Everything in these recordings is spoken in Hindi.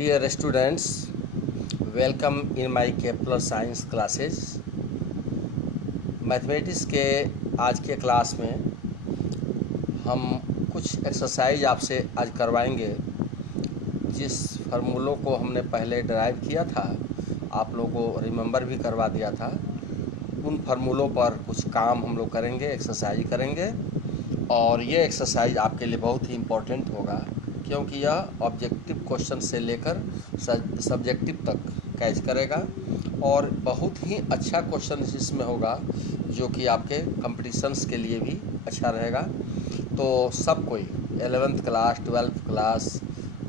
Dear students, welcome in my Kepler science classes. Mathematics के आज के क्लास में हम कुछ एक्सरसाइज आपसे आज करवाएंगे। जिस फार्मूलों को हमने पहले डराइव किया था, आप लोगों को रिमेंबर भी करवा दिया था, उन फार्मूलों पर कुछ काम हम लोग करेंगे, एक्सरसाइज करेंगे। और ये एक्सरसाइज आपके लिए बहुत ही इम्पोर्टेंट होगा, क्योंकि यह ऑब्जेक्टिव क्वेश्चन से लेकर सब्जेक्टिव तक कैच करेगा और बहुत ही अच्छा क्वेश्चन इसमें होगा, जो कि आपके कंपटीशंस के लिए भी अच्छा रहेगा। तो सब कोई 11th क्लास, 12th क्लास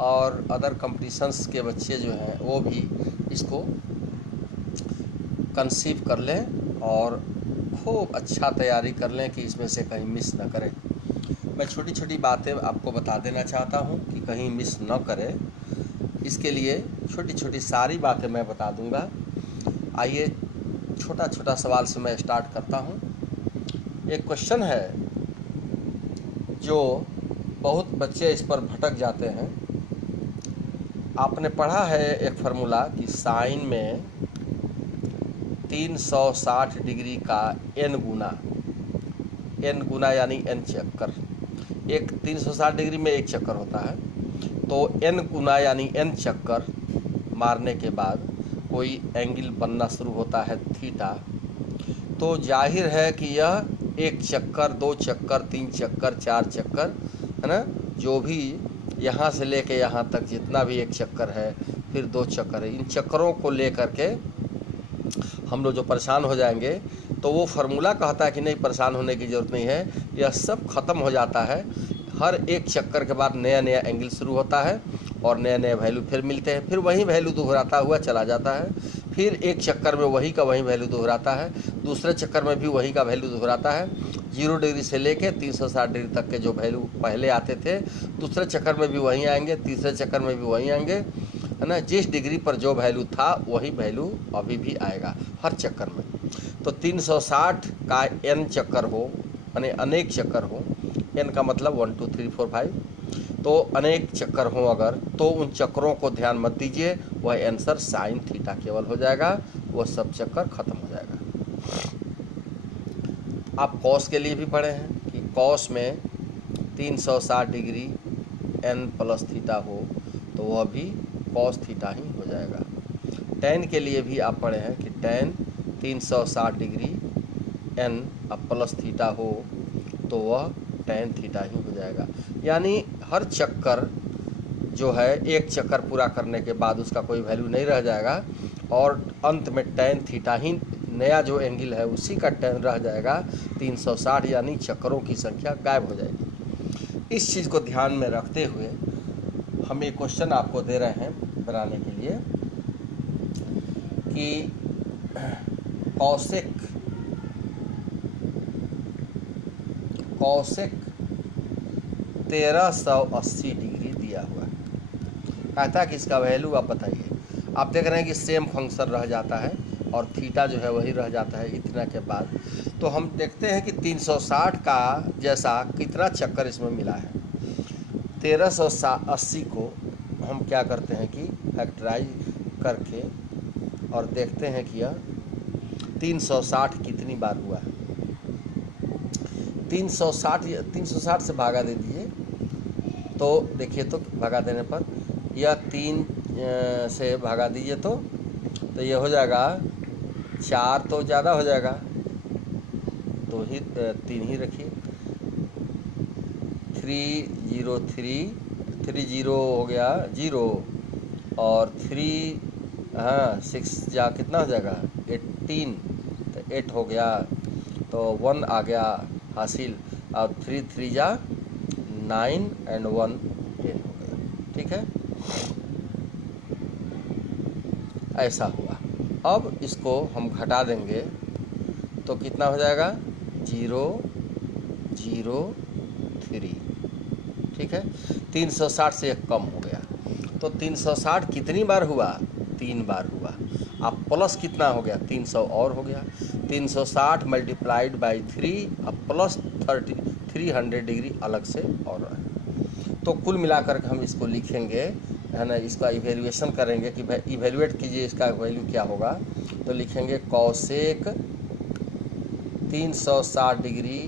और अदर कंपटीशंस के बच्चे जो हैं वो भी इसको कंसीव कर लें और खूब अच्छा तैयारी कर लें कि इसमें से कहीं मिस न करें। मैं छोटी छोटी बातें आपको बता देना चाहता हूं कि कहीं मिस न करें। इसके लिए छोटी छोटी सारी बातें मैं बता दूंगा। आइए छोटा छोटा सवाल से मैं स्टार्ट करता हूं। एक क्वेश्चन है जो बहुत बच्चे इस पर भटक जाते हैं। आपने पढ़ा है एक फार्मूला कि साइन में 360 डिग्री का n गुना यानी n चक्कर, एक 360 डिग्री में एक चक्कर होता है, तो n गुना यानी n चक्कर मारने के बाद कोई एंगल बनना शुरू होता है थीटा। तो जाहिर है कि यह एक चक्कर, दो चक्कर, तीन चक्कर, चार चक्कर, है ना, जो भी यहाँ से लेके यहाँ तक जितना भी एक चक्कर है, फिर दो चक्कर है, इन चक्करों को लेकर के हम लोग जो परेशान हो जाएंगे, तो वो फार्मूला कहता है कि नहीं, परेशान होने की ज़रूरत नहीं है, यह सब ख़त्म हो जाता है। हर एक चक्कर के बाद नया नया एंगल शुरू होता है और नया नया वैल्यू फिर मिलते हैं, फिर वही वैल्यू दोहराता हुआ चला जाता है, फिर एक चक्कर में वही का वही वैल्यू दोहराता है, दूसरे चक्कर में भी वही का वैल्यू दोहराता है। 0 डिग्री से लेके 360 डिग्री तक के जो वैल्यू पहले आते थे, दूसरे चक्कर में भी वही आएंगे, तीसरे चक्कर में भी वही आएंगे, है ना। जिस डिग्री पर जो वैल्यू था वही वैल्यू अभी भी आएगा हर चक्कर में। तो 360 का n चक्कर हो, यानी अनेक चक्कर हो, n का मतलब 1 2 3 4 5, तो अनेक चक्कर हो अगर, तो उन चक्करों को ध्यान मत दीजिए, वह आंसर साइन थीटा केवल हो जाएगा, वह सब चक्कर खत्म हो जाएगा। आप कॉस के लिए भी पढ़े हैं कि कॉस में 360 डिग्री n प्लस थीटा हो, तो वह भी कॉस थीटा ही हो जाएगा। टेन के लिए भी आप पढ़े हैं कि ten 360 degree n plus theta हो, तो वह टेन थीटा ही हो जाएगा। यानी हर चक्कर जो है, एक चक्कर पूरा करने के बाद उसका कोई वैल्यू नहीं रह जाएगा और अंत में टेन थीटा ही, नया जो एंगल है उसी का टेन रह जाएगा। 360 यानी चक्करों की संख्या गायब हो जाएगी। इस चीज़ को ध्यान में रखते हुए हम एक क्वेश्चन आपको दे रहे हैं बनाने के लिए कि कौशिक 1380 डिग्री दिया हुआ है। कहता है कि इसका वैल्यू आप बताइए। आप देख रहे हैं कि सेम फंक्शन रह जाता है और थीटा जो है वही रह जाता है इतना के बाद। तो हम देखते हैं कि 360 का जैसा कितना चक्कर इसमें मिला है। 1380 को हम क्या करते हैं कि फैक्टराइज करके और देखते हैं कि यह 360 कितनी बार हुआ है। 360 से भागा दे दीजिए, तो देखिए, तो भागा देने पर यह 3 से भागा दीजिए, तो ये हो जाएगा 4, तो ज़्यादा हो जाएगा, तो ही 3 ही रखिए। 3 हो गया 0 और 3 6 जा कितना हो जाएगा 18, तो 8 हो गया, तो 1 आ गया हासिल, और 3 3 जा 9 एंड 1 10 हो गया। ठीक है, ऐसा हुआ। अब इसको हम घटा देंगे तो कितना हो जाएगा 0 0 3। ठीक है, 360 से एक कम हो गया, तो 360 कितनी बार हुआ, 3 बार हुआ। अब प्लस कितना हो गया, 300 और हो गया। 360 मल्टीप्लाइड बाई 3 अब प्लस 300 डिग्री अलग से और है। तो कुल मिलाकर हम इसको लिखेंगे है ना, इसका इवेल्युएशन करेंगे कि भाई इवेल्युएट कीजिए इसका वैल्यू क्या होगा, तो लिखेंगे कॉसेक 360 डिग्री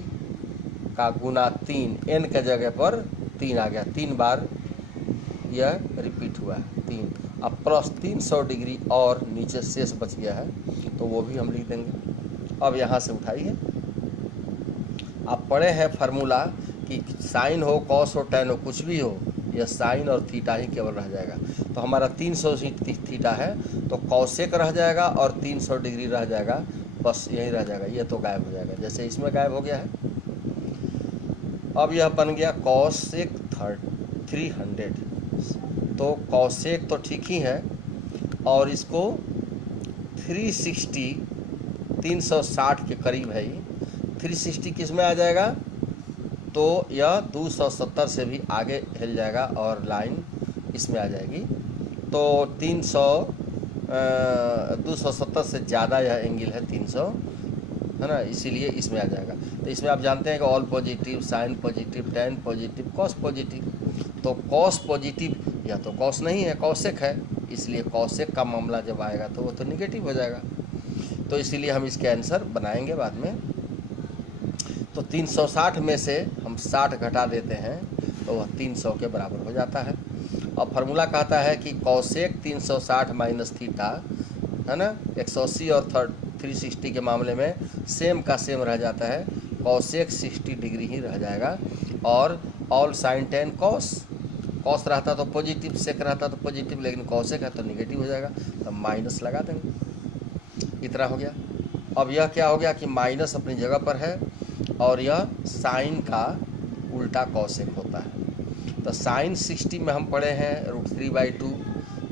का गुना 3, n के जगह पर 3 आ गया, 3 बार यह रिपीट हुआ है 3, अब प्लस 300 डिग्री और नीचे शेष बच गया है तो वो भी हम लिख देंगे। अब यहाँ से उठाइए, आप पढ़े हैं फार्मूला कि साइन हो, कॉस हो, टैन हो, कुछ भी हो, यह साइन और थीटा ही केवल रह जाएगा। तो हमारा 300 थीटा है तो कॉसेक रह जाएगा और 300 डिग्री रह जाएगा, बस यही रह जाएगा, ये तो गायब हो जाएगा जैसे इसमें गायब हो गया है। अब यह बन गया कॉसेक 300, तो कॉसेक तो ठीक ही है और इसको 360 के करीब है ये, 360 किस में आ जाएगा, तो यह 270 से भी आगे हिल जाएगा और लाइन इसमें आ जाएगी, तो 270 से ज़्यादा यह एंगल है 300, है ना, इसीलिए इसमें आ जाएगा। तो इसमें आप जानते हैं कि all positive, sine positive, tan positive, cos positive, तो कॉस पॉजिटिव या तो कॉस नहीं है, कॉसेक है, इसलिए कॉसेक का मामला जब आएगा तो वो तो निगेटिव हो जाएगा, तो इसीलिए हम इसके आंसर बनाएंगे बाद में। तो 360 में से हम 60 घटा देते हैं तो वह 300 के बराबर हो जाता है। और फार्मूला कहता है कि कॉसेक 360 माइनस थीटा, है ना, 180 और 360 के मामले में सेम का सेम रह जाता है, कॉसेक 60 डिग्री ही रह जाएगा, और all sign tan cos, cos रहता तो पॉजिटिव, सेक रहता तो पॉजिटिव, लेकिन कॉसेक है तो निगेटिव हो जाएगा, तो माइनस लगा देंगे, इतना हो गया। अब यह क्या हो गया कि माइनस अपनी जगह पर है और यह साइन का उल्टा कॉसेक होता है, तो साइन 60 में हम पढ़े हैं √3/2,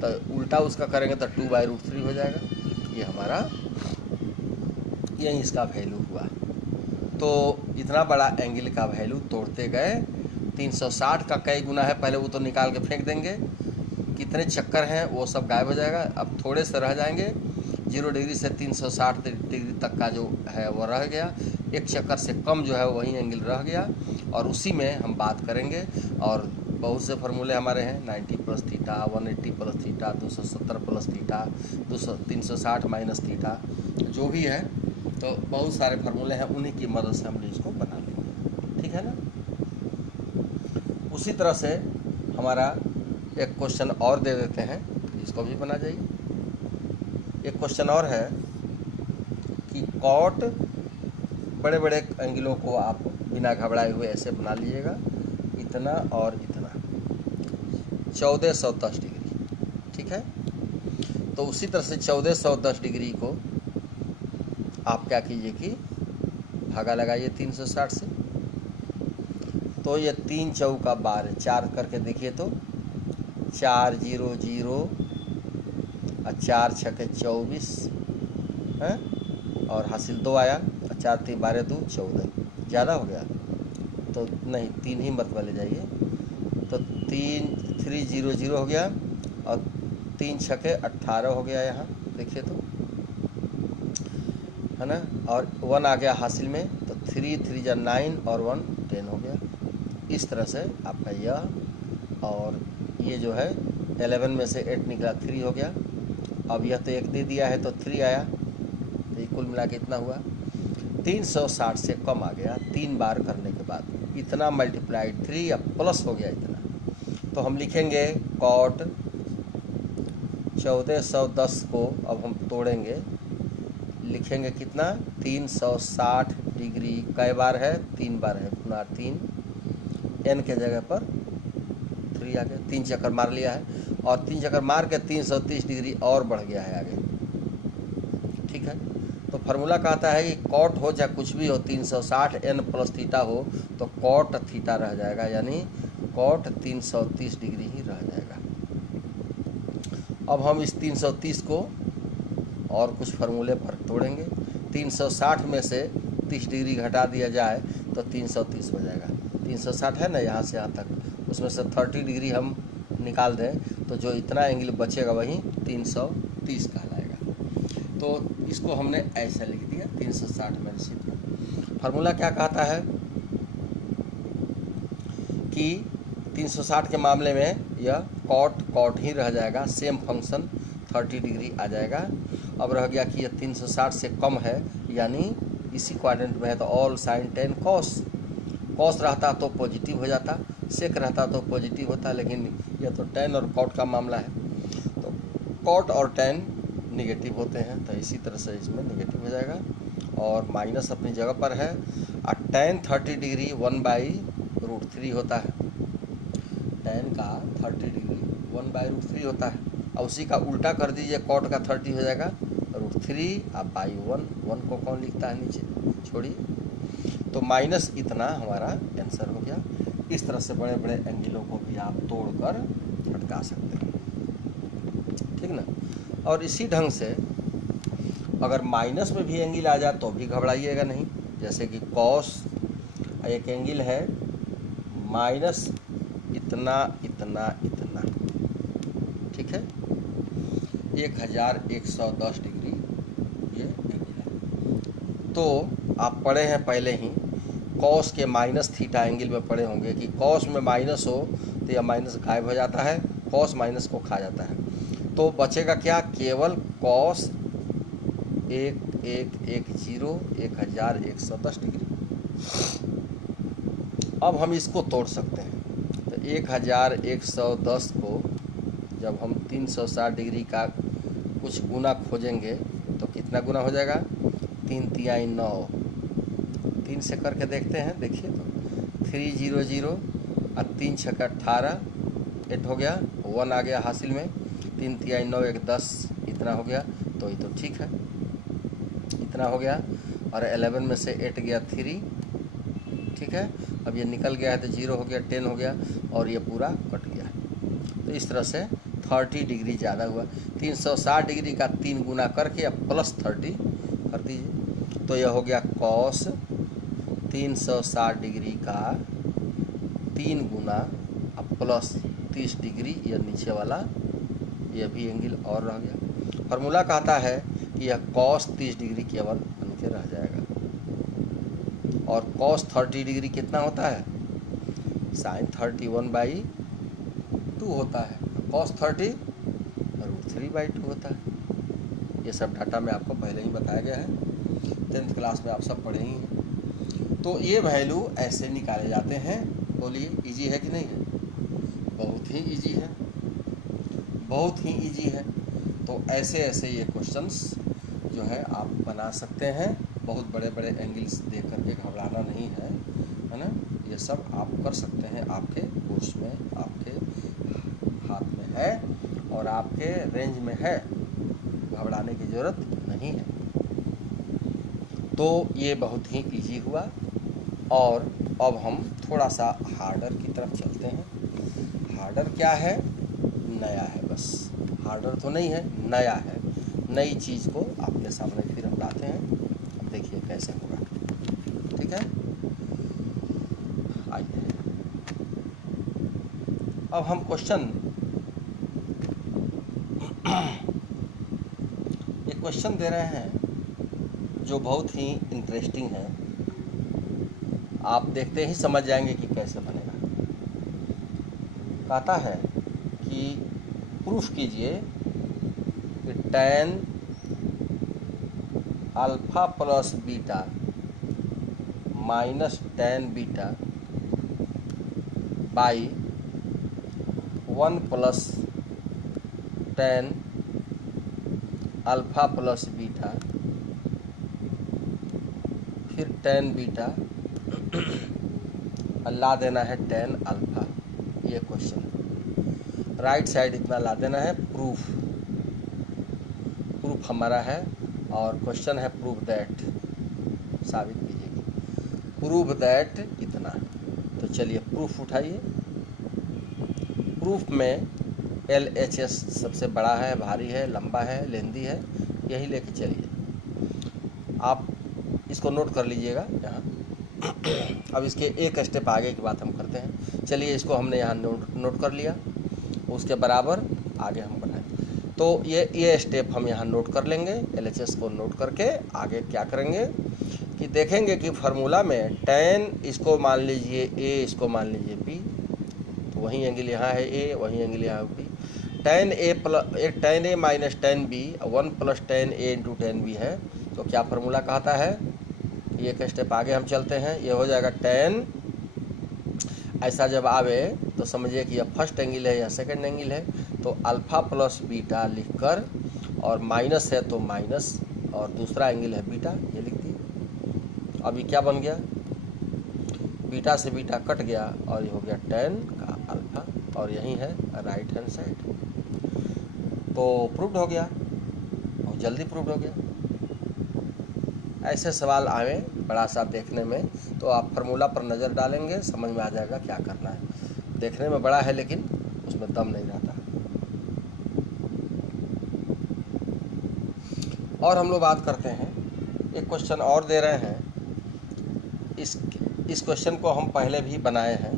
तो उल्टा उसका करेंगे तो 2/√3 हो जाएगा, ये हमारा यही इसका वैल्यू हुआ। तो इतना बड़ा एंगल का वैल्यू तोड़ते गए, 360 का कई गुना है पहले वो तो निकाल के फेंक देंगे, कितने चक्कर हैं वो सब गायब हो जाएगा, अब थोड़े से रह जाएंगे, 0 डिग्री से 360 डिग्री तक का जो है वो रह गया, एक चक्कर से कम जो है वही एंगल रह गया, और उसी में हम बात करेंगे। और बहुत से फार्मूले हमारे हैं, 90 plus theta, 180 plus theta, 270 plus theta, 360 minus theta, जो भी है, तो बहुत सारे फार्मूले हैं, उन्हीं की मदद से हम इसको बना लेंगे, ठीक है ना। उसी तरह से हमारा एक क्वेश्चन और दे देते हैं, इसको भी बना जाइए। एक क्वेश्चन और है कि कॉट, बड़े बड़े एंगलों को आप बिना घबराए हुए ऐसे बना लीजिएगा, इतना और इतना, 1410 डिग्री, ठीक है। तो उसी तरह से 1410 डिग्री को आप क्या कीजिए कि भागा लगाइए 360 से, तो ये 3 चौका 12, 4 करके देखिए तो 4 0 0 और 4 छके 24 है, और हासिल 2 आया, और 4 3 12 2 14, ज़्यादा हो गया तो नहीं, 3 ही मत वाले जाइए, तो 3 3 0 0 हो गया, और 3 छके 18 हो गया, यहाँ देखिए तो, है ना, और 1 आ गया हासिल में, तो 3 3 जा 9 और 1 10 हो गया। इस तरह से आपका यह, और ये जो है 11 में से 8 निकला, 3 हो गया। अब यह तो 1 दे दिया है तो 3 आया, तो ये कुल मिला के इतना हुआ, 360 से कम आ गया 3 बार करने के बाद, इतना मल्टीप्लाइड 3 या प्लस हो गया इतना, तो हम लिखेंगे कॉट 1410 को अब हम तोड़ेंगे, लिखेंगे कितना, 360 डिग्री कई बार है, 3 बार है, गुना 3, n के जगह पर 3 आ गया, 3 चक्कर मार लिया है, और 3 चक्कर मार के 330 डिग्री और बढ़ गया है आगे, ठीक है। तो फार्मूला कहता है कि कॉट हो चाहे कुछ भी हो, 360 n प्लस थीटा हो तो कॉट थीटा रह जाएगा, यानी कॉट 330 डिग्री ही रह जाएगा। अब हम इस 330 को और कुछ फार्मूले पर तोड़ेंगे, 360 में से 30 डिग्री घटा दिया जाए तो 330 हो जाएगा, 360 है ना यहाँ से यहाँ तक, उसमें से 30 डिग्री हम निकाल दें तो जो इतना एंगल बचेगा वही 330 कहलाएगा। तो इसको हमने ऐसा लिख दिया, 360 में से। फार्मूला क्या कहता है कि 360 के मामले में यह कॉट ही रह जाएगा, सेम फंक्शन 30 डिग्री आ जाएगा। अब रह गया कि ये 360 से कम है, यानी इसी क्वाड्रेंट में है तो all sine tan cos. Cos रहता तो पॉजिटिव हो जाता, सेक रहता तो पॉजिटिव होता, लेकिन यह तो टेन और कॉट का मामला है, तो कॉट और टेन निगेटिव होते हैं, तो इसी तरह से इसमें निगेटिव हो जाएगा और माइनस अपनी जगह पर है। और टेन 30 डिग्री 1/√3 होता है। टेन का 30 डिग्री 1/√3 होता है, और उसी का उल्टा कर दीजिए, कॉट का 30 हो जाएगा √3 अब बाई 1 को कौन लिखता है नीचे, छोड़िए। तो माइनस इतना हमारा आंसर हो गया। इस तरह से बड़े बड़े एंगलों को भी आप तोड़कर हटा सकते हैं, ठीक ना। और इसी ढंग से अगर माइनस में भी एंगल आ जाए तो भी घबराइएगा नहीं। जैसे कि कॉस एक एंगल है माइनस इतना इतना इतना, ठीक है, 1110 डिग्री ये एंगल है। तो आप पढ़े हैं पहले ही, कॉस के माइनस थीटा एंगल में पढ़े होंगे कि कॉस में माइनस हो तो यह माइनस गायब हो जाता है, कॉस माइनस को खा जाता है, तो बचेगा क्या, केवल कॉस 1110 डिग्री। अब हम इसको तोड़ सकते हैं, तो 1110 को जब हम 360 डिग्री का कुछ गुना खोजेंगे तो कितना गुना हो जाएगा, 3 तिहाई 9, 3 से करके देखते हैं, देखिए तो 300 और 3 छक्का 18, 8 हो गया, 1 आ गया हासिल में, 3 तिहाई 9 1 10 इतना हो गया, तो ये तो ठीक है, इतना हो गया। और 11 में से 8 गया 3, ठीक है। अब ये निकल गया है तो 0 हो गया, 10 हो गया और ये पूरा कट गया। तो इस तरह से 30 डिग्री ज़्यादा हुआ। 360 डिग्री का 3 गुना करके अब प्लस 30 कर दीजिए, तो यह हो गया कॉस 360 डिग्री का 3 गुना अब प्लस 30 डिग्री, यह नीचे वाला यह भी एंगल और रह गया। फार्मूला कहता है कि यह कॉस 30 डिग्री केवल बन के रह जाएगा। और कॉस 30 डिग्री कितना होता है, साइन 31/2 होता है, कॉस 30 √3/2 होता है। ये सब डाटा में आपको पहले ही बताया गया है, 10th क्लास में आप सब पढ़े ही हैं। तो ये वैल्यू ऐसे निकाले जाते हैं। बोलिए इजी है कि नहीं है, बहुत ही इजी है, बहुत ही इजी है। तो ऐसे ऐसे ये क्वेश्चंस जो है आप बना सकते हैं, बहुत बड़े बड़े एंगल्स देख करके घबराना नहीं है, है ना। ये सब आप कर सकते हैं, आपके कोर्स में, आपके हाथ में है और आपके रेंज में है, घबराने की ज़रूरत नहीं है। तो ये बहुत ही इजी हुआ। और अब हम थोड़ा सा हार्डर की तरफ चलते हैं। हार्डर क्या है, नया है, बस हार्डर तो नहीं है, नया है, नई चीज़ को आपके सामने फिर हम लाते हैं। अब देखिए कैसे होगा, ठीक है। आइए अब हम एक क्वेश्चन दे रहे हैं जो बहुत ही इंटरेस्टिंग है, आप देखते ही समझ जाएंगे कि कैसे बनेगा। कहता है कि प्रूफ कीजिए कि tan alpha plus beta minus tan beta by 1 plus tan alpha plus beta फिर tan बीटा ला देना है tan अल्फा। ये क्वेश्चन राइट साइड इतना ला देना है, प्रूफ हमारा है और क्वेश्चन है प्रूफ दैट, साबित कीजिएगा, प्रूफ दैट इतना। तो चलिए प्रूफ उठाइए। प्रूफ में LHS सबसे बड़ा है, भारी है, लंबा है, लेंदी है, यही लेके चलिए। आप इसको नोट कर लीजिएगा यहाँ। अब इसके एक स्टेप आगे की बात हम करते हैं। चलिए इसको हमने यहाँ नोट कर लिया, उसके बराबर आगे हम बनाएं। तो ये स्टेप हम यहाँ नोट कर लेंगे। LHS को नोट करके आगे क्या करेंगे कि देखेंगे कि फार्मूला में tan इसको मान लीजिए A, इसको मान लीजिए B, तो वही एंगल यहाँ है ए, वही एंगल यहाँ B. tan a minus tan b 1 plus tan a into tan b है। तो क्या फार्मूला कहता है, एक स्टेप आगे हम चलते हैं, ये हो जाएगा tan, ऐसा जब आवे तो समझिए कि यह फर्स्ट एंगल है या सेकंड एंगल है, तो अल्फा प्लस बीटा लिखकर, और माइनस है तो माइनस, और दूसरा एंगल है बीटा, ये लिख दिए। अभी क्या बन गया, बीटा से बीटा कट गया और ये हो गया tan का अल्फा, और यही है राइट हैंड साइड। तो प्रूव्ड हो गया, बहुत जल्दी प्रूव्ड हो गया। ऐसे सवाल आए बड़ा सा देखने में, तो आप फार्मूला पर नज़र डालेंगे, समझ में आ जाएगा क्या करना है। देखने में बड़ा है लेकिन उसमें दम नहीं रहता। और हम लोग बात करते हैं, एक क्वेश्चन और दे रहे हैं। इस क्वेश्चन को हम पहले भी बनाए हैं,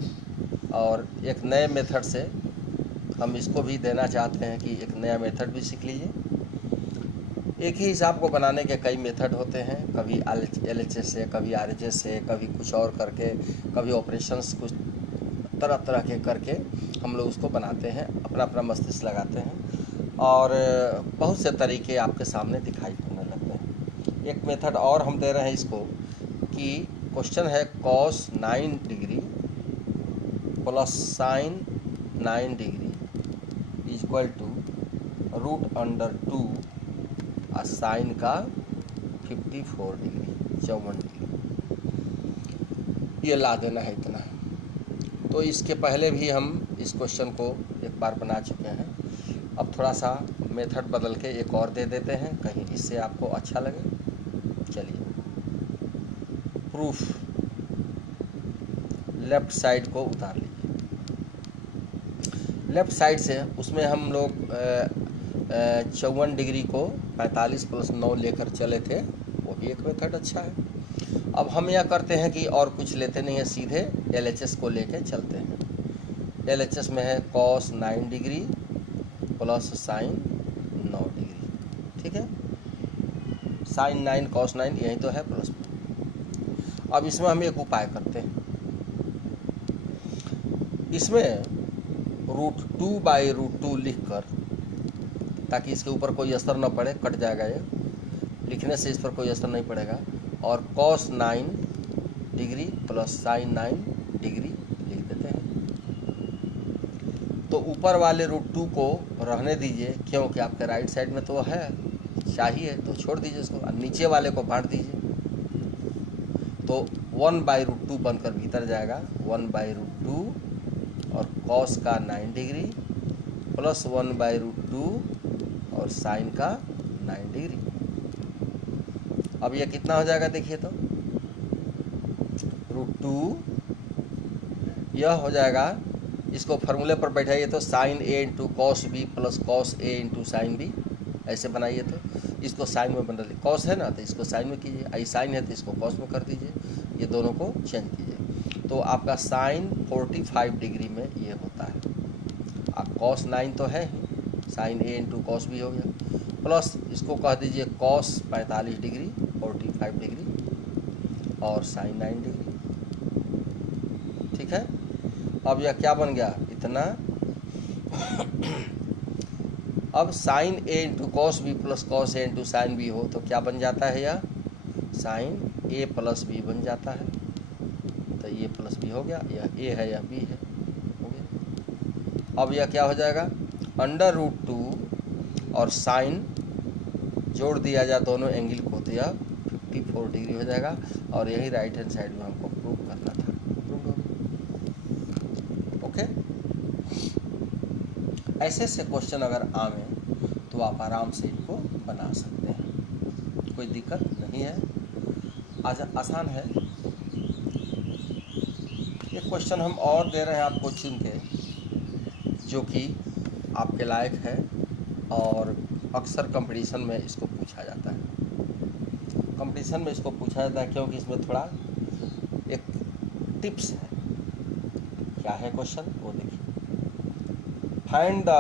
और एक नए मेथड से हम इसको भी देना चाहते हैं कि एक नया मेथड भी सीख लीजिए। एक ही हिसाब को बनाने के कई मेथड होते हैं, कभी LHS से, कभी RHS से, कभी कुछ और करके, कभी ऑपरेशंस कुछ तरह तरह के करके हम लोग उसको बनाते हैं, अपना अपना मस्तिष्क लगाते हैं, और बहुत से तरीके आपके सामने दिखाई पड़ने लगते हैं। एक मेथड और हम दे रहे हैं इसको, कि क्वेश्चन है cos 9 degree plus sin 9 degree equal to √2 sine का 54 डिग्री, 54 डिग्री, ये ला देना है इतना। तो इसके पहले भी हम इस क्वेश्चन को एक बार बना चुके हैं। अब थोड़ा सा मेथड बदल के एक और दे देते हैं, कहीं इससे आपको अच्छा लगे। चलिए, प्रूफ, लेफ्ट साइड को उतार लीजिए। लेफ्ट साइड से उसमें हम लोग 54 डिग्री को 45 प्लस 9 लेकर चले थे, वो भी एक मेथड अच्छा है। अब हम यह करते हैं कि और कुछ लेते नहीं है, सीधे LHS को लेके चलते हैं। LHS में है cos 9 degree plus sin 9 degree, ठीक है। sin 9 cos 9 यही तो है प्लस में। अब इसमें हम एक उपाय करते हैं, इसमें √2/√2 लिखकर, ताकि इसके ऊपर कोई असर न पड़े, कट जाएगा ये, लिखने से इस पर कोई असर नहीं पड़ेगा, और cos 9 degree plus sin 9 degree लिख देते हैं। तो ऊपर वाले √2 को रहने दीजिए, क्योंकि आपके राइट साइड में तो है, चाहिए तो छोड़ दीजिए इसको, और नीचे वाले को बांट दीजिए। तो 1/√2 बनकर भीतर जाएगा, 1/√2 और cos का 9 डिग्री प्लस 1/√2 और साइन का 9 डिग्री। अब ये कितना हो जाएगा देखिए, तो √2 यह हो जाएगा, इसको फार्मूले पर बैठाइए तो sin a into cos b plus cos a into sine b, ऐसे बनाइए। तो इसको साइन में बदल दीजिए, cos है ना तो इसको साइन में कीजिए, आई साइन है तो इसको cos में कर दीजिए, ये दोनों को चेंज कीजिए। तो आपका sin 45 डिग्री में ये होता है। आप cos 9 तो है ही, sin a into cos b हो गया, प्लस इसको कह दीजिए cos 45 डिग्री 45 डिग्री और sin 9 डिग्री, ठीक है। अब यह क्या बन गया, इतना। अब sin a into cos b plus cos a into sine b हो तो क्या बन जाता है, यह sin a प्लस b बन जाता है। तो ये प्लस b हो गया, यह a है यह b है, हो गया। अब यह क्या हो जाएगा, √2 और साइन जोड़ दिया जाए दोनों एंगल को, तो यह 54 डिग्री हो जाएगा। और यही राइट हैंड साइड में हमको प्रूव करना था, प्रूव हो गया। ओके, ऐसे से क्वेश्चन अगर आवे तो आप आराम से इनको बना सकते हैं, कोई दिक्कत नहीं है, आसान है। ये क्वेश्चन हम और दे रहे हैं आपको चुन के, जो कि आपके लायक है, और अक्सर कंपटीशन में इसको पूछा जाता है। कंपटीशन में इसको पूछा जाता है क्योंकि इसमें थोड़ा एक टिप्स है। क्या है क्वेश्चन, वो देखिए। Find the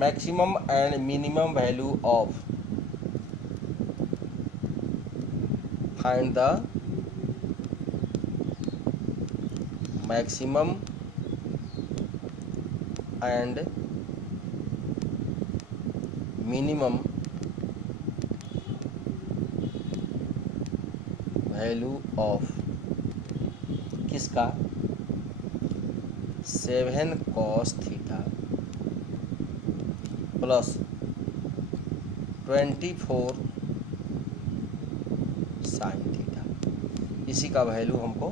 maximum and minimum value of, find the maximum and minimum value of किसका 7 cos theta plus 24 sine theta, इसी का वैल्यू हमको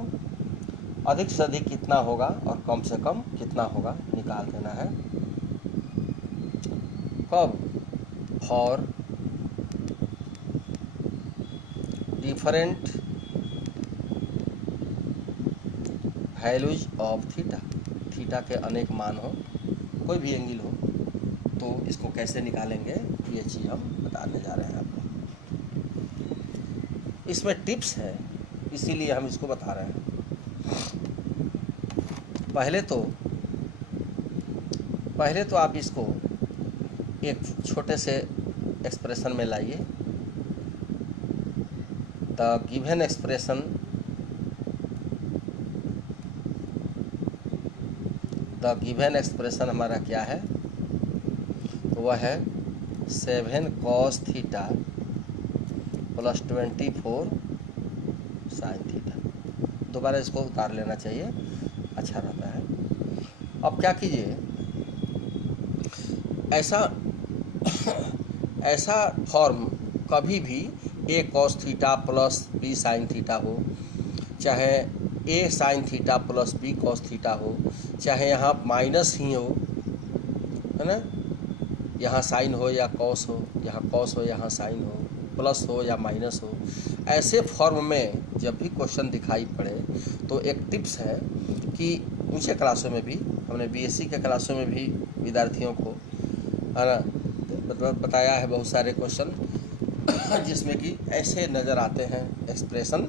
अधिक से अधिक कितना होगा और कम से कम कितना होगा निकाल देना है। कब? For different values of theta, theta के अनेक मान हो, कोई भी एंगल हो, तो इसको कैसे निकालेंगे ये चीज़ हम बताने जा रहे हैं आपको। इसमें टिप्स है, इसीलिए हम इसको बता रहे हैं। पहले तो आप इसको एक छोटे से एक्सप्रेशन में लाइए। द गिवन एक्सप्रेशन हमारा क्या है? तो वह है 7 cos theta plus 24 sine theta. दोबारा इसको उतार लेना चाहिए, अच्छा रहता है। अब क्या कीजिए, ऐसा फॉर्म कभी भी a cos theta plus b sine theta हो, चाहे a sine theta plus b cos theta हो, चाहे यहाँ माइनस ही हो, है ना, यहाँ साइन हो या कॉस हो, यहाँ कॉस हो यहाँ साइन हो, प्लस हो या माइनस हो, ऐसे फॉर्म में जब भी क्वेश्चन दिखाई पड़े तो एक टिप्स है कि ऊंचे क्लासों में भी, हमने बीएससी के क्लासों में भी विद्यार्थियों को, है ना, बताया है बहुत सारे क्वेश्चन जिसमें कि ऐसे नज़र आते हैं एक्सप्रेशन,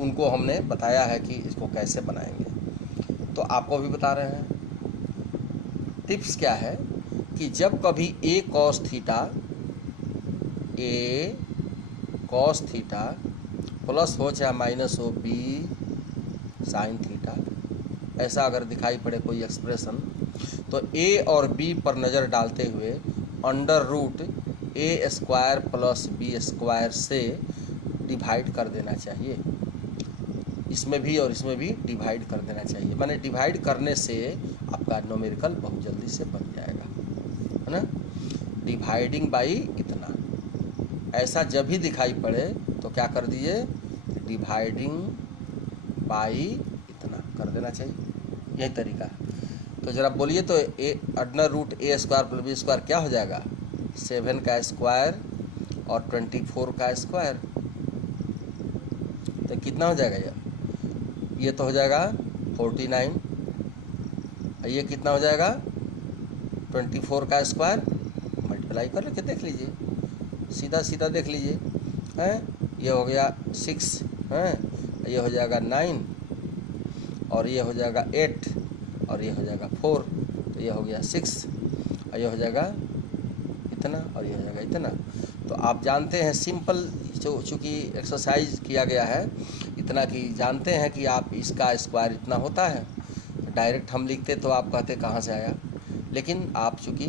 उनको हमने बताया है कि इसको कैसे बनाएंगे, तो आपको भी बता रहे हैं। टिप्स क्या है कि जब कभी a cos थीटा प्लस हो चाहे माइनस हो b साइन थीटा, ऐसा अगर दिखाई पड़े कोई एक्सप्रेशन, तो a और b पर नज़र डालते हुए under root a square plus b square से डिवाइड कर देना चाहिए। इसमें भी और इसमें भी डिवाइड कर देना चाहिए, माने डिवाइड करने से आपका न्यूमेरिकल बहुत जल्दी से बन जाएगा, है ना। डिवाइडिंग बाई इतना, ऐसा जब भी दिखाई पड़े तो क्या कर दीजिए, डिवाइडिंग बाई इतना कर देना चाहिए, यही तरीका है। तो जरा बोलिए तो under root a square plus b square क्या हो जाएगा, 7 का स्क्वायर और 24 का स्क्वायर, तो कितना हो जाएगा ये तो हो जाएगा 49, ये कितना हो जाएगा 24 का स्क्वायर, मल्टीप्लाई कर लेके देख लीजिए, सीधा सीधा देख लीजिए, हैं, ये हो गया 6, हैं, ये हो जाएगा 9 और ये हो जाएगा 8 और ये हो जाएगा 4, तो ये हो गया 6 और ये हो जाएगा इतना और ये हो जाएगा इतना। तो आप जानते हैं सिंपल, चूँकि एक्सरसाइज किया गया है इतना कि जानते हैं कि आप इसका स्क्वायर इतना होता है, डायरेक्ट हम लिखते तो आप कहते कहाँ से आया, लेकिन आप चूँकि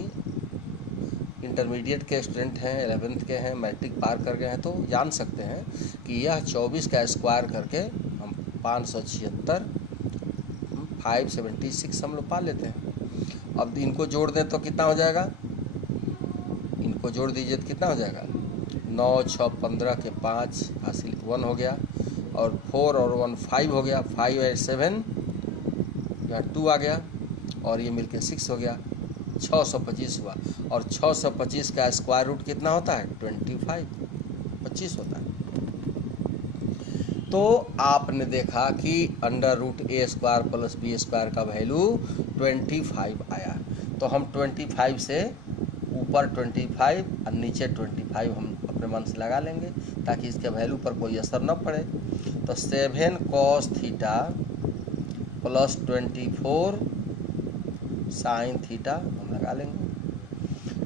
इंटरमीडिएट के स्टूडेंट हैं, 11th के हैं, मैट्रिक पार कर गए हैं, तो जान सकते हैं कि यह 24 का स्क्वायर करके हम 576 576 हम लोग पा लेते हैं। अब इनको जोड़ दें तो कितना हो जाएगा, इनको जोड़ दीजिए तो कितना हो जाएगा, 9 6 15 के 5 हासिल 1 हो गया, और 4 और 1 5 हो गया, 5 और 7 यहाँ 2 आ गया, और ये मिलके 6 हो गया, 625 हुआ। और 625 का स्क्वायर रूट कितना होता है, 25 होता है। तो आपने देखा कि under root a square plus b square का वैल्यू 25 आया, तो हम 25 से ऊपर 25 और नीचे 25 हम अपने मन से लगा लेंगे ताकि इसके वैल्यू पर कोई असर न पड़े। तो 7 cos theta plus 24 sine theta हम लगा लेंगे।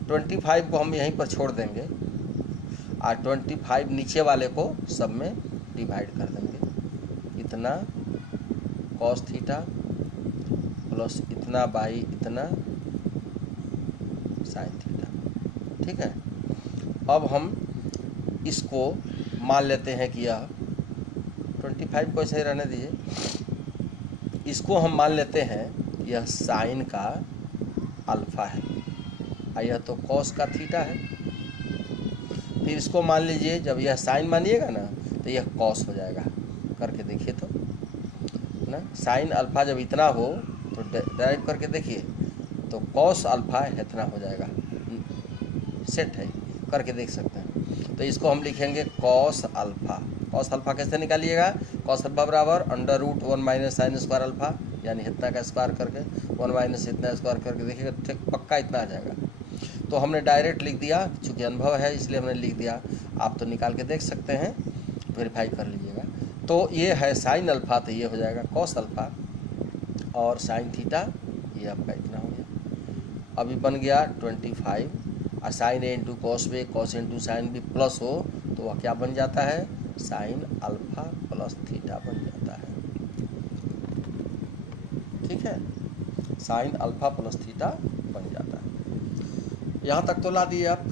25 को हम यहीं पर छोड़ देंगे और 25 नीचे वाले को सब में डिवाइड कर देंगे। इतना cos थीटा प्लस इतना बाई इतना साइन थीटा। ठीक है, अब हम इसको मान लेते हैं कि यह 25 को ऐसे ही रहने दीजिए, इसको हम मान लेते हैं यह साइन का अल्फा है और यह तो कॉस का थीटा है। फिर इसको मान लीजिए, जब यह साइन मानिएगा ना तो यह कॉस हो जाएगा। करके देखिए तो ना, साइन अल्फा जब इतना हो तो डायरेक्ट करके देखिए तो कॉस अल्फा इतना हो जाएगा। सेट है, करके देख सकते हैं। तो इसको हम लिखेंगे कॉस अल्फा। कॉस अल्फा कैसे निकालिएगा? कॉस अल्फा बराबर √1 माइनस साइन स्क्वायर अल्फा, यानी इतना का स्क्वायर करके 1 माइनस इतना स्क्वायर करके देखिएगा ठीक पक्का इतना आ जाएगा। तो हमने डायरेक्ट लिख दिया, चूँकि अनुभव है इसलिए हमने लिख दिया। आप तो निकाल के देख सकते हैं, वेरीफाई कर लीजिएगा। तो ये है साइन अल्फा, तो ये हो जाएगा कॉस अल्फा और साइन थीटा ये आपका इतना हो गया। अभी बन गया 25 और sine A into cos B, cos into sine B plus हो तो वह क्या बन जाता है? साइन अल्फा प्लस थीटा बन जाता है। ठीक है, साइन अल्फा प्लस थीटा बन जाता है। यहाँ तक तो ला दिए आप।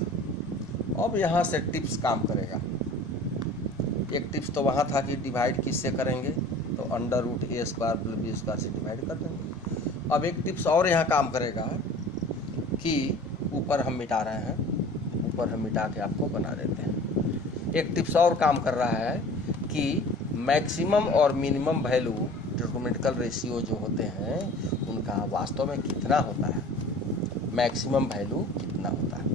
अब यहाँ से टिप्स काम करेगा। एक टिप्स तो वहाँ था कि डिवाइड किससे करेंगे, तो √a² + b² से डिवाइड कर देंगे। अब एक टिप्स और यहाँ काम करेगा कि ऊपर हम मिटा रहे हैं, ऊपर हम मिटा के आपको बना देते हैं। एक टिप्स और काम कर रहा है कि मैक्सिमम और मिनिमम वैल्यू ट्रिग्नोमेट्रिकल रेशियो जो होते हैं उनका वास्तव में कितना होता है, मैक्सिमम वैल्यू कितना होता है,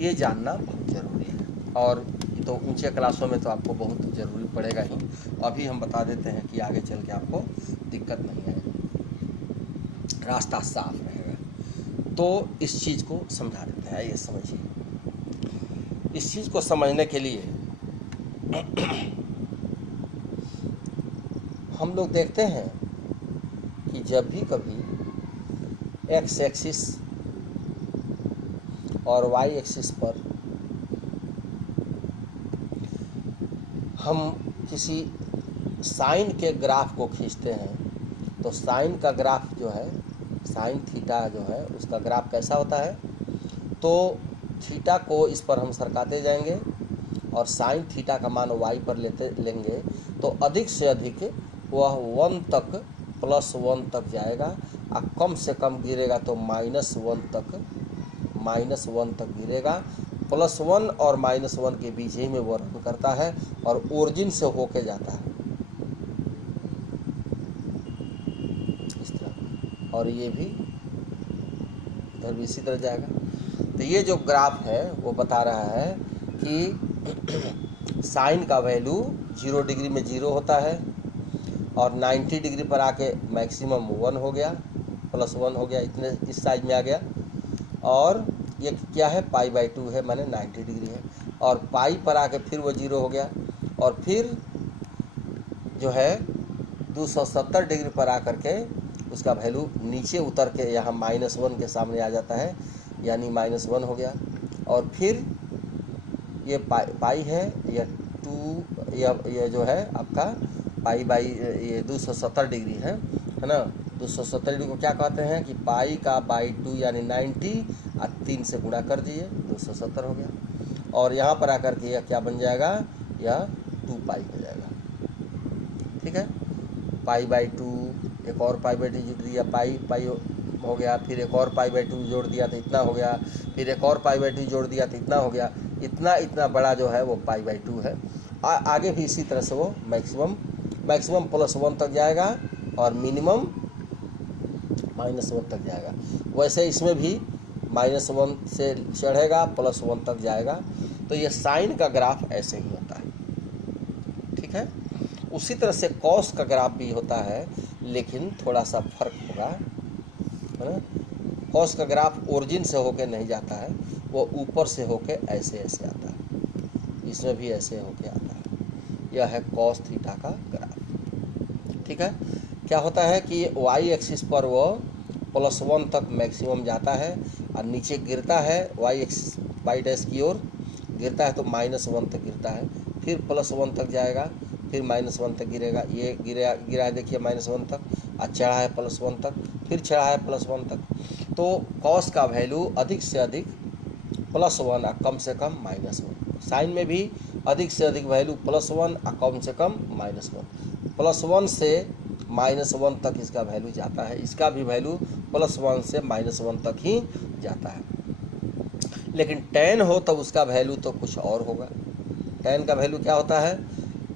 ये जानना बहुत ज़रूरी है। और ये तो ऊंचे क्लासों में तो आपको बहुत ज़रूरी पड़ेगा ही। अभी हम बता देते हैं कि आगे चल के आपको दिक्कत नहीं आएगी, रास्ता साफ रहेगा। तो इस चीज़ को समझा देते हैं, ये समझिए। इस चीज़ को समझने के लिए हम लोग देखते हैं कि जब भी कभी एक्स एक्सिस और वाई एक्सिस पर हम किसी साइन के ग्राफ को खींचते हैं तो साइन का ग्राफ जो है, साइन थीटा जो है उसका ग्राफ कैसा होता है? तो थीटा को इस पर हम सरकाते जाएंगे और साइन थीटा का मान वाई पर लेंगे तो अधिक से अधिक वह 1 तक +1 तक जाएगा और कम से कम गिरेगा तो -1 तक गिरेगा। +1 और -1 के बीच ही में वो रन करता है और ओरिजिन से होके जाता है इस तरह, और ये भी इधर भी इसी तरह जाएगा। तो ये जो ग्राफ है वो बता रहा है कि साइन का वैल्यू 0 डिग्री में 0 होता है और 90 डिग्री पर आके मैक्सिमम 1 हो गया, +1 हो गया, इतने इस साइज में आ गया। और ये क्या है? π/2 है, माने 90 डिग्री है। और पाई पर आके फिर वो 0 हो गया और फिर जो है 270 डिग्री पर आकर के उसका वैल्यू नीचे उतर के यहाँ -1 के सामने आ जाता है, यानी -1 हो गया। और फिर ये पाई है, यह 2, यह जो है आपका ये 270 डिग्री है ना। 270 डिग्री को क्या कहते हैं कि पाई का /2 यानी 90 और 3 से गुणा कर दीजिए, 270 हो गया। और यहाँ पर आकर के यह क्या बन जाएगा? यह 2π हो जाएगा। ठीक है, π/2, एक और π/2 जोड़ दिया, पाई हो गया, फिर एक और π/2 जोड़ दिया तो इतना हो गया, फिर एक और π/2 जोड़ दिया तो इतना हो गया। इतना बड़ा जो है वो π/2 है। आगे भी इसी तरह से वो मैक्सिमम +1 तक जाएगा और मिनिमम -1 तक जाएगा। वैसे इसमें भी -1 से चढ़ेगा, +1 तक जाएगा। तो ये साइन का ग्राफ ऐसे ही होता है। ठीक है, उसी तरह से कॉस का ग्राफ भी होता है, लेकिन थोड़ा सा फर्क होगा, है ना। कॉस का ग्राफ ओरिजिन से होके नहीं जाता है, वो ऊपर से होके ऐसे ऐसे आता है, इसमें भी ऐसे होके आता है। यह है कॉस थीटा का ग्राफ। ठीक है, क्या होता है कि वाई एक्सिस पर वो +1 तक मैक्सिमम जाता है और नीचे गिरता है, वाई डैश की ओर गिरता है तो -1 तक गिरता है, फिर +1 तक जाएगा, फिर -1 तक गिरेगा, ये गिरा है देखिए -1 तक, और चढ़ा है +1 तक, फिर चढ़ा है +1 तक। तो कॉस का वैल्यू अधिक से अधिक +1 और कम से कम -1। साइन में भी अधिक से अधिक वैल्यू +1 और कम से कम -1। +1 से -1 तक इसका वैल्यू जाता है, इसका भी वैल्यू +1 से -1 तक ही जाता है। लेकिन tan हो तो उसका वैल्यू तो कुछ और होगा। tan का वैल्यू क्या होता है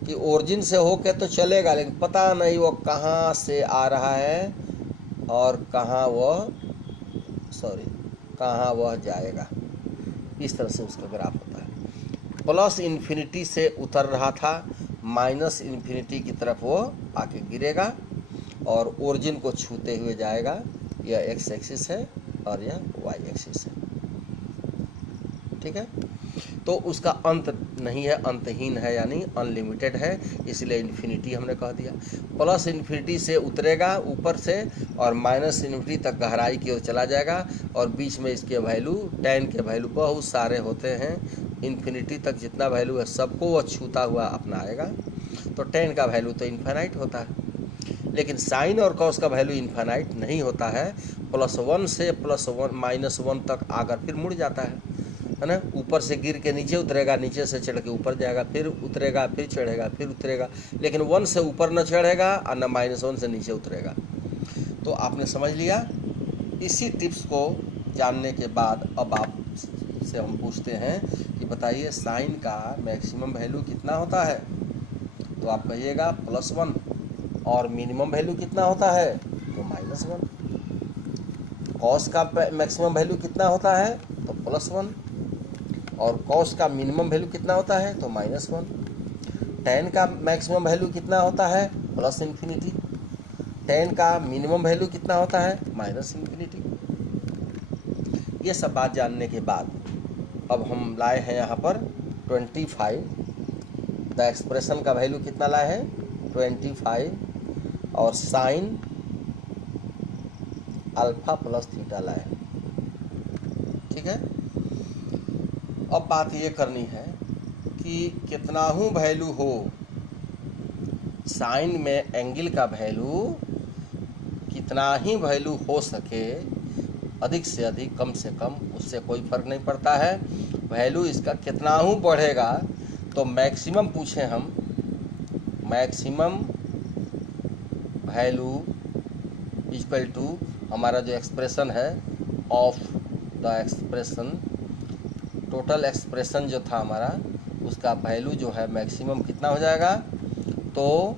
कि ओरिजिन से होके तो चलेगा, लेकिन पता नहीं वो कहाँ से आ रहा है और कहाँ वह जाएगा। इस तरह से उसका ग्राफ होता है। +∞ से उतर रहा था, -∞ की तरफ वो आके गिरेगा और ओरिजिन को छूते हुए जाएगा। यह x एक्सिस है और यह y एक्सिस है, ठीक है। तो उसका अंत नहीं है, अंतहीन है, यानी अनलिमिटेड है, इसलिए इन्फिनिटी हमने कह दिया। +∞ से उतरेगा ऊपर से और -∞ तक गहराई की ओर चला जाएगा, और बीच में इसके वैल्यू tan के वैल्यू बहुत सारे होते हैं। इन्फिनिटी तक जितना वैल्यू है सबको वह छूता हुआ अपनाएगा। तो tan का वैल्यू तो इन्फिनाइट होता है, लेकिन साइन और कॉस का वैल्यू इन्फिनाइट नहीं होता है। +1 से -1 तक आकर फिर मुड़ जाता है ना। ऊपर से गिर के नीचे उतरेगा, नीचे से चढ़ के ऊपर जाएगा, फिर उतरेगा, फिर चढ़ेगा, फिर उतरेगा, लेकिन 1 से ऊपर न चढ़ेगा और न -1 से नीचे उतरेगा। तो आपने समझ लिया। इसी टिप्स को जानने के बाद अब आप से हम पूछते हैं कि बताइए साइन का मैक्सिमम वैल्यू कितना होता है। तो आप कहिएगा +1, और मिनिमम वैल्यू कितना होता है तो -1। कॉस का मैक्सिमम वैल्यू कितना होता है तो +1, और कॉस का मिनिमम वैल्यू कितना होता है तो -1। tan का मैक्सिमम वैल्यू कितना होता है +∞। tan का मिनिमम वैल्यू कितना होता है -∞। ये सब बात जानने के बाद अब हम लाए हैं यहाँ पर 25। द एक्सप्रेशन का वैल्यू कितना लाए हैं 25, और साइन अल्फा + थीटा लाए, ठीक है। अब बात ये करनी है कि कितना ही वैल्यू हो, साइन में एंगल का वैल्यू कितना ही वैल्यू हो सके, अधिक से अधिक, कम से कम, उससे कोई फर्क नहीं पड़ता है। वैल्यू इसका कितना ही बढ़ेगा तो मैक्सिमम पूछे हम, मैक्सिमम वैल्यू इक्वल टू हमारा जो एक्सप्रेशन है of the expression, total expression जो था हमारा, उसका वैल्यू जो है मैक्सिमम कितना हो जाएगा तो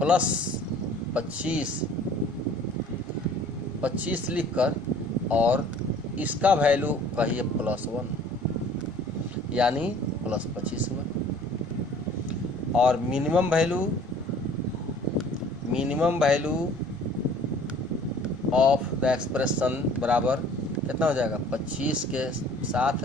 +25 लिखकर, और इसका वैल्यू कहिए +1, यानी +25 हुआ। और minimum value of the expression बराबर कितना हो जाएगा 25 के साथ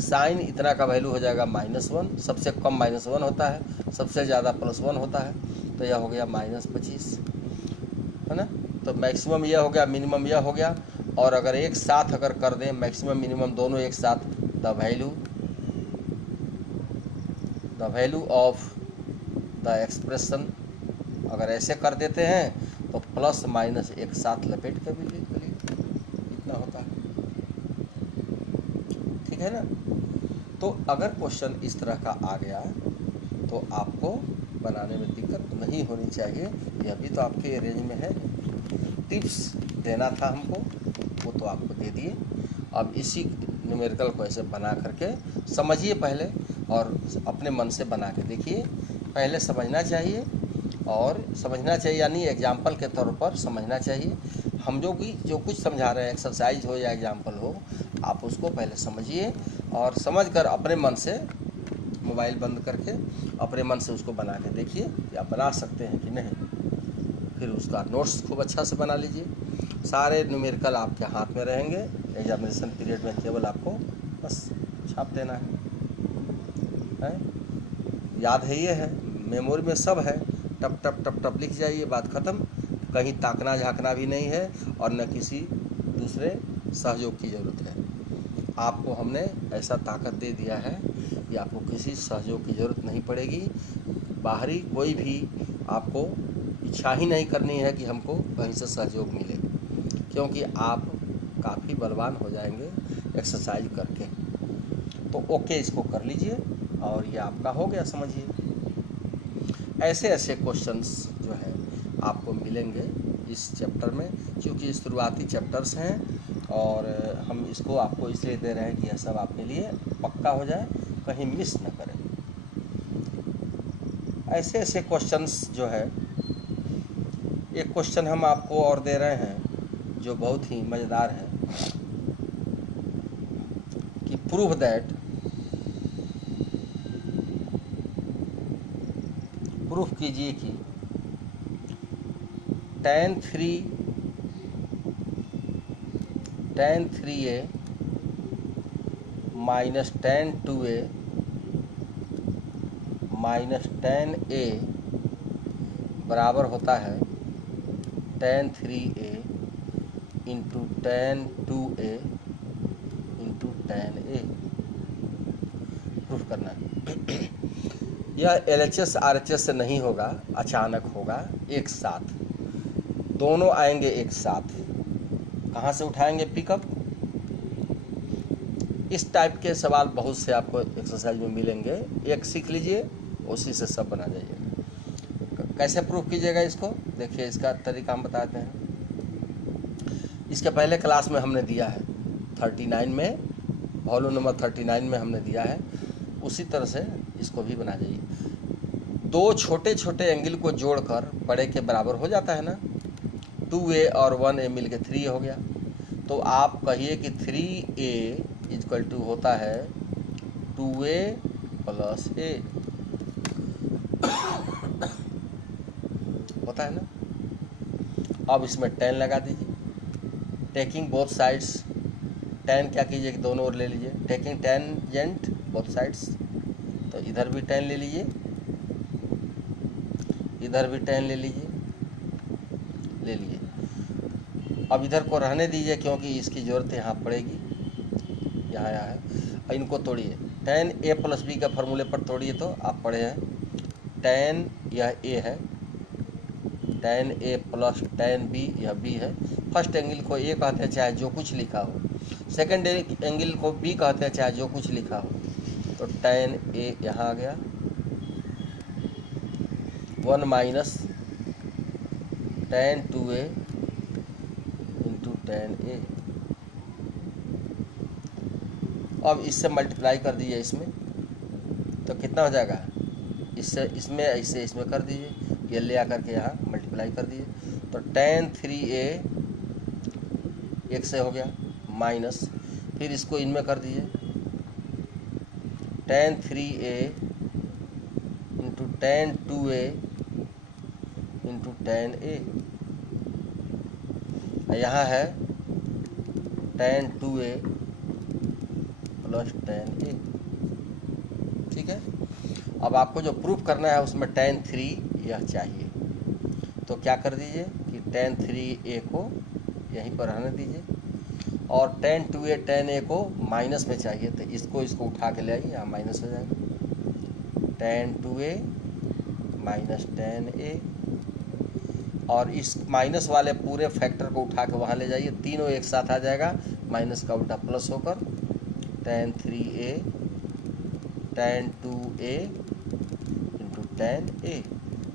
साइन इतना का वैल्यू हो जाएगा -1। सबसे कम -1 होता है, सबसे ज़्यादा +1 होता है, तो यह हो गया -25, है ना। तो मैक्सिमम यह हो गया, मिनिमम यह हो गया, और अगर एक साथ अगर कर दें मैक्सिमम मिनिमम दोनों एक साथ, the value of the expression अगर ऐसे कर देते हैं तो प्लस माइनस एक साथ लपेट कर भी लिख लीजिए, इतना होता है, ठीक है ना। तो अगर क्वेश्चन इस तरह का आ गया तो आपको बनाने में दिक्कत नहीं होनी चाहिए। ये अभी तो आपके रेंज में है, टिप्स देना था हमको, वो तो आपको दे दिए। अब इसी न्यूमेरिकल को ऐसे बना करके समझिए पहले, और अपने मन से बना के देखिए। पहले समझना चाहिए, और समझना चाहिए यानी एग्जाम्पल के तौर पर समझना चाहिए। हम जो कुछ समझा रहे हैं, एक्सरसाइज हो या एग्जाम्पल हो, आप उसको पहले समझिए, और समझकर अपने मन से मोबाइल बंद करके अपने मन से उसको बना के देखिए कि आप बना सकते हैं कि नहीं। फिर उसका नोट्स खूब अच्छा से बना लीजिए। सारे न्यूमेरिकल आपके हाथ में रहेंगे, एग्जामिनेशन पीरियड में केवल आपको बस छाप देना है? याद है, ये है, मेमोरी में सब है, टप टप टप टप लिख जाइए, बात ख़त्म। कहीं ताकना झाँकना भी नहीं है, और न किसी दूसरे सहयोग की ज़रूरत है। आपको हमने ऐसा ताकत दे दिया है कि आपको किसी सहयोग की ज़रूरत नहीं पड़ेगी। बाहरी कोई भी आपको इच्छा ही नहीं करनी है कि हमको कहीं से सहयोग मिले, क्योंकि आप काफ़ी बलवान हो जाएंगे एक्सरसाइज करके। तो ओके, इसको कर लीजिए और ये आपका हो गया, समझिए। ऐसे ऐसे क्वेश्चंस जो है आपको मिलेंगे इस चैप्टर में, क्योंकि शुरुआती चैप्टर्स हैं और हम इसको आपको इसलिए दे रहे हैं कि यह सब आपके लिए पक्का हो जाए, कहीं मिस न करें। ऐसे ऐसे क्वेश्चंस जो है, एक क्वेश्चन हम आपको और दे रहे हैं जो बहुत ही मज़ेदार है कि प्रूव दैट, प्रूफ कीजिए कि tan 3a minus tan 2a minus tan a बराबर होता है tan 3a into tan 2a into tan a। Proof करना है। यह LHS RHS से नहीं होगा, अचानक होगा, एक साथ, दोनों आएंगे एक साथ। कहाँ से उठाएंगे पिकअप? इस टाइप के सवाल बहुत से आपको एक्सरसाइज में मिलेंगे, एक सीख लीजिए, उसी से सब बना जाइएगा। कैसे प्रूफ कीजिएगा इसको? देखिए, इसका तरीका हम बताते हैं। इसके पहले क्लास में हमने दिया है 39 में, वॉल्यूम नंबर 39 में हमने दिया है, उसी तरह से इसको भी बना जाइए। दो छोटे छोटे एंगल को जोड़कर बड़े के बराबर हो जाता है ना, 2a और 1a मिलके 3a हो गया। तो आप कहिए कि 3a इक्वल टू होता है 2a प्लस a, होता है ना। अब इसमें tan लगा दीजिए, टेकिंग बोथ साइड्स। tan क्या कीजिए कि दोनों ओर ले लीजिए, टेकिंग टेंजेंट बोथ साइड्स। तो इधर भी tan ले लीजिए, इधर भी tan ले लीजिए, ले लिए। अब इधर को रहने दीजिए क्योंकि इसकी ज़रूरत यहाँ पड़ेगी, यहाँ है। और इनको तोड़िए, tan a प्लस बी का फॉर्मूले पर तोड़िए तो आप पढ़े हैं tan, यह a है, tan a plus tan b, यह b है। फर्स्ट एंगल को a कहते हैं चाहे जो कुछ लिखा हो, सेकंड एंगल को b कहते हैं चाहे जो कुछ लिखा हो। तो tan a यहाँ आ गया, 1 minus tan 2a into tan a। अब इससे मल्टीप्लाई कर दीजिए इसमें, तो कितना हो जाएगा? इससे इसमें, इससे इसमें कर दीजिए, ये ले आकर के यहाँ मल्टीप्लाई कर दीजिए। तो tan 3a एक से हो गया, माइनस, फिर इसको इनमें कर दीजिए, tan 3a into tan 2a into tan a। यहाँ है tan 2a plus tan a, ठीक है। अब आपको जो प्रूफ करना है उसमें tan 3 यह चाहिए, तो क्या कर दीजिए कि tan 3a को यहीं पर रहने दीजिए, और tan 2a tan a को माइनस में चाहिए, तो इसको उठा के ले आइए, यहाँ माइनस हो जाएगा, tan 2a minus tan a। और इस माइनस वाले पूरे फैक्टर को उठा के वहाँ ले जाइए, तीनों एक साथ आ जाएगा, माइनस का उल्टा प्लस होकर tan 3a tan 2a into tan a।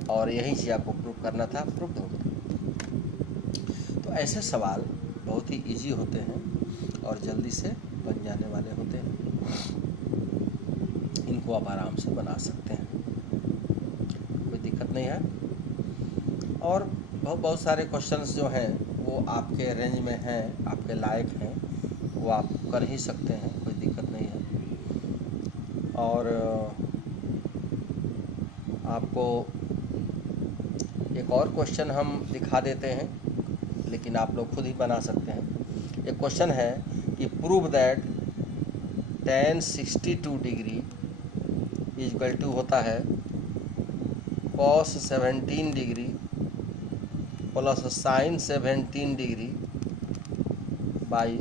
और यही चीज़ आपको प्रूफ करना था, प्रूफ हो गया। तो ऐसे सवाल बहुत ही इजी होते हैं और जल्दी से बन जाने वाले होते हैं, इनको आप आराम से बना सकते हैं, कोई दिक्कत नहीं है। और बहुत सारे क्वेश्चंस जो हैं वो आपके रेंज में हैं, आपके लायक हैं, वो आप कर ही सकते हैं, कोई दिक्कत नहीं है। और आपको एक और क्वेश्चन हम दिखा देते हैं, लेकिन आप लोग खुद ही बना सकते हैं। एक क्वेश्चन है कि prove that tan 62 degree equal to होता है cos 17 degree plus sin 17 degree by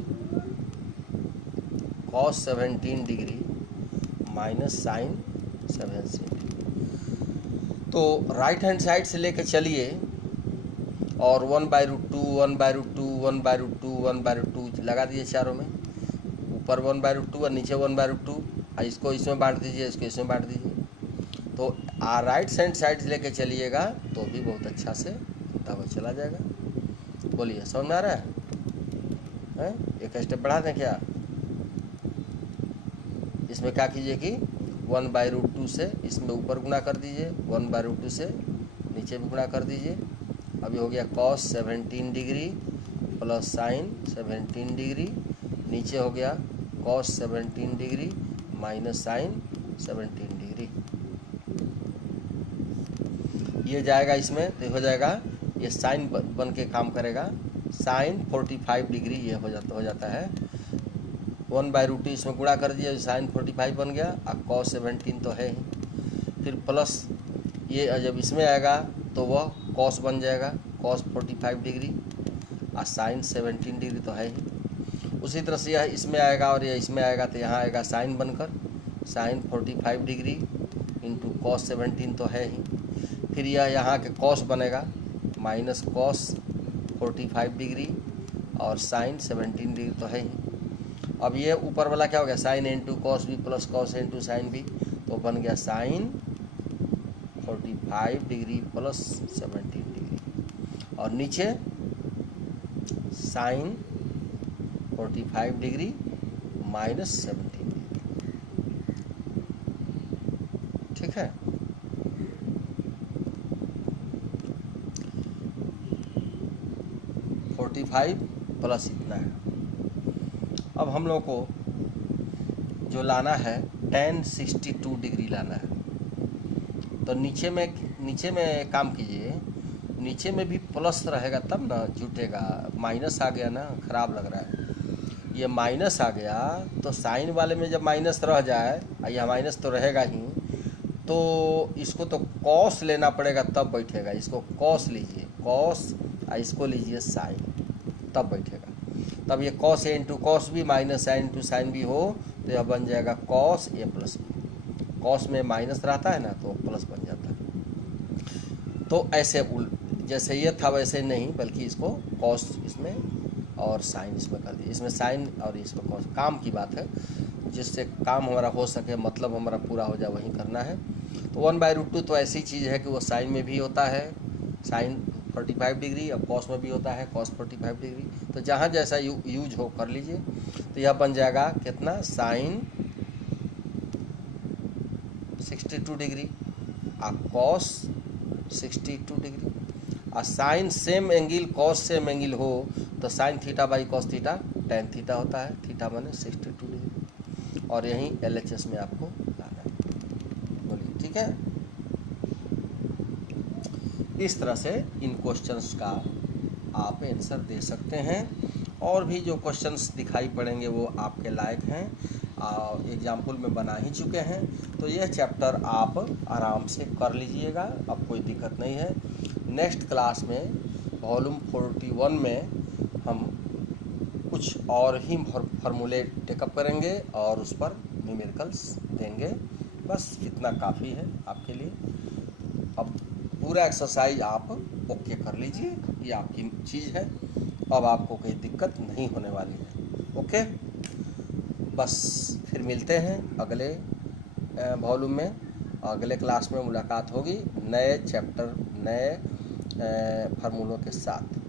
cos 17 degree minus sin 17 degree. तो राइट हैंड साइड से लेके चलिए और 1/√2 1/√2 1/√2 1/√2 लगा दीजिए चारों में, ऊपर 1/√2 और नीचे 1/√2, इसको इसमें बांट दीजिए, इसको इसमें बांट दीजिए। तो राइट हैंड साइड से लेके चलिएगा तो भी बहुत अच्छा से होता हुआ चला जाएगा। बोलिए, समझ में आ रहा है? एक स्टेप बढ़ा दें क्या? इसमें क्या कीजिए कि 1/√2 से इसमें ऊपर गुणा कर दीजिए, 1/√2 से नीचे भी गुणा कर दीजिए। अभी हो गया cos 17 degree plus sine 17 degree, नीचे हो गया cos 17 degree minus sine 17 degree. ये जाएगा इसमें तो हो जाएगा, ये साइन बन के काम करेगा, साइन 45 डिग्री ये हो जाता है। 1/√2 इसमें गुणा कर दिया, साइन 45 बन गया, अब cos 17 तो है ही, फिर प्लस ये जब इसमें आएगा तो वह cos बन जाएगा, cos 45 डिग्री और साइन 17 डिग्री तो है ही। उसी तरह से यह इसमें आएगा और यह इसमें आएगा तो यहाँ आएगा साइन बनकर, साइन 45 डिग्री इंटू cos 17 तो है ही, फिर यह यहाँ के cos बनेगा माइनस cos 45 डिग्री और साइन 17 डिग्री तो है ही। अब ये ऊपर वाला क्या हो गया, sine into cos B plus cos into sine B, तो बन गया साइन 45 डिग्री प्लस 17 डिग्री और नीचे साइन 45 डिग्री माइनस 17 डिग्री। ठीक है, फोर्टी 45 प्लस इतना है। अब हम लोग को जो लाना है tan 62 डिग्री लाना है, तो नीचे में काम कीजिए, नीचे में भी प्लस रहेगा तब ना जुटेगा, माइनस आ गया ना, खराब लग रहा है। ये माइनस आ गया तो साइन वाले में जब माइनस रह जाए, यह माइनस तो रहेगा ही, तो इसको तो कॉस लेना पड़ेगा तब बैठेगा। इसको कॉस लीजिए, कॉस, इसको लीजिए साइन, तब बैठेगा। तब ये cos a into cos B minus sine into sine B हो तो यह बन जाएगा cos a plus B. Cos में माइनस रहता है ना तो प्लस बन जाता है। तो ऐसे जैसे ये था वैसे नहीं, बल्कि इसको cos इसमें और साइन इसमें कर दिए, इसमें साइन और इसमें cos। काम की बात है, जिससे काम हमारा हो सके, मतलब हमारा पूरा हो जाए, वही करना है। तो 1/√2 तो ऐसी चीज़ है कि वो साइन में भी होता है, साइन 45 डिग्री, और कॉस में भी होता है cos 45 डिग्री। तो जहाँ जैसा यूज हो कर लीजिए। तो यह बन जाएगा कितना, साइन 62 डिग्री और cos 62 डिग्री, और sine same angle cos same angle हो तो sine theta by cos theta tan theta होता है, थीटा माने 62 डिग्री, और यहीं LHS में आपको लाना है। बोलिए, ठीक है। इस तरह से इन क्वेश्चंस का आप आंसर दे सकते हैं, और भी जो क्वेश्चंस दिखाई पड़ेंगे वो आपके लायक हैं, एग्जाम्पल में बना ही चुके हैं। तो यह चैप्टर आप आराम से कर लीजिएगा, अब कोई दिक्कत नहीं है। नेक्स्ट क्लास में वॉल्यूम 41 में हम कुछ और ही फार्मूले टेकअप करेंगे और उस पर न्यूमेरिकल्स देंगे। बस इतना काफ़ी है आपके लिए। अब पूरा एक्सरसाइज आप ओके कर लीजिए, ये आपकी चीज़ है, अब आपको कोई दिक्कत नहीं होने वाली है। ओके, बस फिर मिलते हैं अगले वॉल्यूम में, अगले क्लास में मुलाकात होगी नए चैप्टर, नए फार्मूलों के साथ।